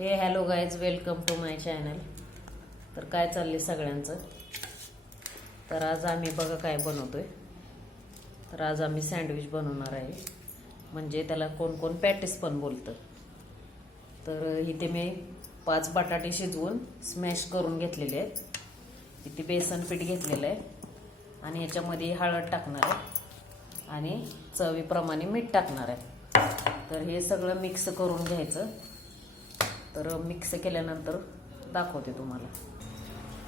हे hello guys, welcome to my channel. तर काय चाललंय सगळ्यांचं. तर आज आम्ही बघा काय बनवतोय. तर आज आम्ही सँडविच बनवणार आहे. म्हणजे त्याला कोण कोण पॅटीस पण बोलतं. तर इथे मी 5 बटाटे शिजवून स्मॅश करून घेतलेले आहेत. इथे बेसन पीठ घेतलेलं आहे आणि याच्यामध्ये हळद टाकणार आहे आणि चवीप्रमाणे मीठ टाकणार आहे. तर हे सगळं मिक्स करून घ्यायचं. तर मिक्स केल्यानंतर दाखवते तुम्हाला.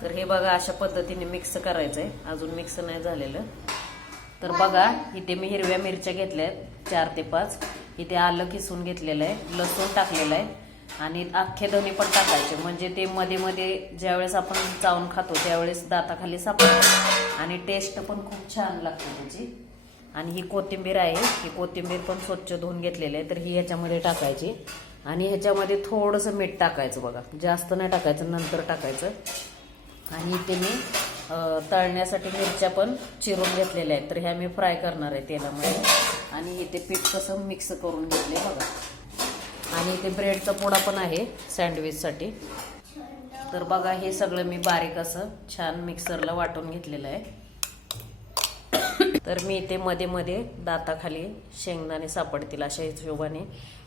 तर हे बघा अशा पद्धतीने मिक्स करायचं आहे. अजून मिक्स नाही झालेलं. तर बघा इथे मी हिरव्या मिरच्या घेतल्या आहेत 4 ते 5. इथे आलं किसून घेतलेलं आहे, लसूण टाकलेलं आहे आणि अख्खे धने पण टाकायचे. म्हणजे ते मध्ये मध्ये ज्यावेळेस आपण चावून खातो त्यावेळेस दाताखाली सापडतं आणि टेस्ट पण खूप छान लागते त्याची. आणि ही कोथिंबीर आहे, ही कोथिंबीर पण स्वच्छ धुवून घेतलेली आहे. तर ही ह्याच्यामध्ये टाकायची आणि ह्याच्यामध्ये थोडंसं मीठ टाकायचं. बघा जास्त नाही टाकायचं, नंतर टाकायचं. आणि इथे मी तळण्यासाठी मिरच्या पण चिरून घेतलेल्या आहेत. तर ह्या मी फ्राय करणार आहे तेलामध्ये. आणि इथे पीठ कसं मिक्स करून घेतले बघा. आणि इथे ब्रेडचा पोळा पण आहे सँडविचसाठी. तर बघा हे सगळं मी बारीक असं छान मिक्सरला वाटून घेतलेलं आहे. तर मी इथे मध्ये मध्ये दाताखाली शेंगदाणे सापडतील अशा हिशोबाने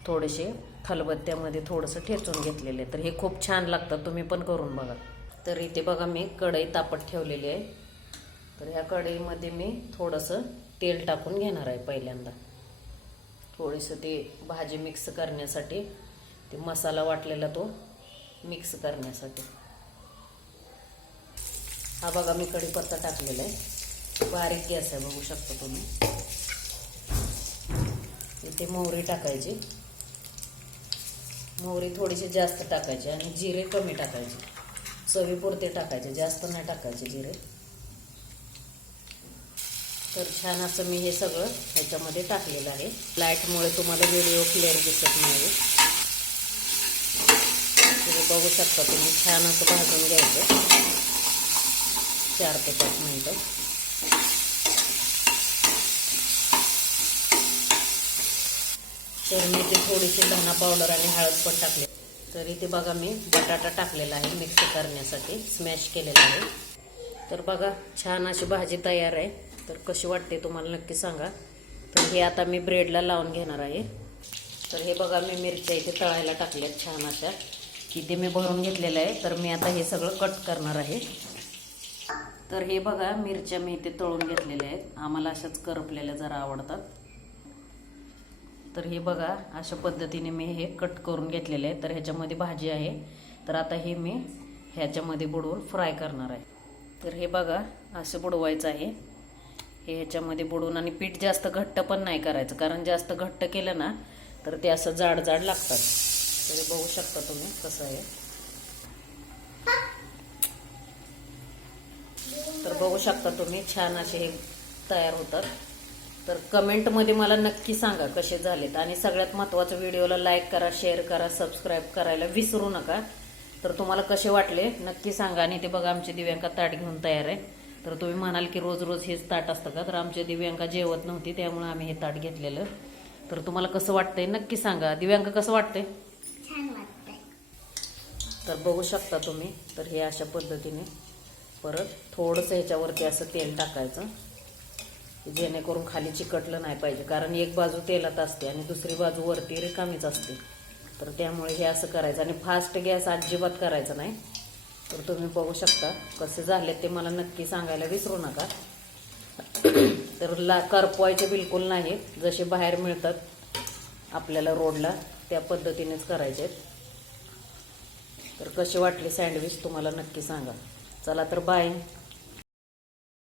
थोडेसे खलबत्त्यामध्ये थोडंसं ठेचून घेतलेले. तर हे खूप छान लागतं, तुम्ही पण करून बघा. तर इथे बघा मी कढई तापत ठेवलेली आहे. तर ह्या कढईमध्ये मी थोडंसं तेल टाकून घेणार आहे पहिल्यांदा. थोडंसं ते भाजी मिक्स करण्यासाठी, ते मसाला वाटलेला तो मिक्स करण्यासाठी. हा बघा मी कढीपत्ता टाकलेला आहे. बारीक गॅस आहे, बघू शकता तुम्ही. इथे मोहरी टाकायची. मोहरी थोडीशी जास्त टाकायची आणि जिरे कमी टाकायचे. चवीपुरते टाकायचे, जास्त नाही टाकायचे जिरे. तर छान असं मी हे सगळं ह्याच्यामध्ये टाकलेलं आहे. लाईटमुळे तुम्हाला व्हिडिओ क्लिअर दिसत नाही. तुम्ही बघू शकता. तुम्ही छान असं भाजून घ्यायचं 4 ते 5 मिनिटं. तर मी इथे थोडीशी धना पावडर आणि हळद पण टाकले. तर इथे बघा मी बटाटा टाकलेला आहे मिक्स करण्यासाठी, स्मॅश केलेला आहे. तर बघा छान अशी भाजी तयार आहे. तर कशी वाटते तुम्हाला नक्की सांगा. तर हे आता मी ब्रेडला लावून घेणार आहे. तर हे बघा मी मिरच्या इथे तळायला टाकल्यात छान अशा. इथे मी भरून घेतलेलं आहे. तर मी आता हे सगळं कट करणार आहे. तर हे बघा मिरच्या मी इथे तळून घेतलेल्या आहेत. आम्हाला अशाच करपलेल्या जरा आवडतात. तर हे बघा अशा पद्धतीने मी हे कट करून घेतलेले आहे. तर ह्याच्यामध्ये भाजी आहे. तर आता हे मी ह्याच्यामध्ये बुडवून फ्राय करणार आहे. तर हे बघा असं बुडवायचं आहे. हे ह्याच्यामध्ये बुडवून, आणि पीठ जास्त घट्ट पण नाही करायचं, कारण जास्त घट्ट केलं ना तर ते असं जाड जाड लागतात. तर हे बघू शकता तुम्ही कसं आहे. तर बघू शकता तुम्ही छान असे हे तयार होतात. तर कमेंटमध्ये मला नक्की सांगा कसे झालेत. आणि सगळ्यात महत्त्वाचं, व्हिडिओला लाईक करा, शेअर करा, सबस्क्राईब करायला विसरू नका. तर तुम्हाला कसे वाटले नक्की सांगा. आणि ते बघा आमची दिव्यांका ताट घेऊन तयार आहे. तर तुम्ही म्हणाल की रोज रोज हेच ताट असतं का. तर आमची दिव्यांका जेवत नव्हती त्यामुळे आम्ही हे ताट घेतलेलं. तर तुम्हाला कसं वाटतंय नक्की सांगा. दिव्यांका कसं वाटतंय. छान वाटतंय. तर बघू शकता तुम्ही. तर हे अशा पद्धतीने परत थोडंसं ह्याच्यावरती असं तेल टाकायचं, जेणेकरून खाली चिकटलं नाही पाहिजे, कारण एक बाजू तेलात असते आणि दुसरी बाजू वरती रिकामीच असते. तर त्यामुळे हे असं करायचं आणि फास्ट गॅस अजिबात करायचा नाही. तर तुम्ही बघू शकता कसे झाले ते मला नक्की सांगायला विसरू नका. तर करपवायचे बिलकुल नाही, जसे बाहेर मिळतात आपल्याला रोडला त्या पद्धतीनेच करायचे. तर कसे वाटले सँडविच तुम्हाला नक्की सांगा. चला तर बाय.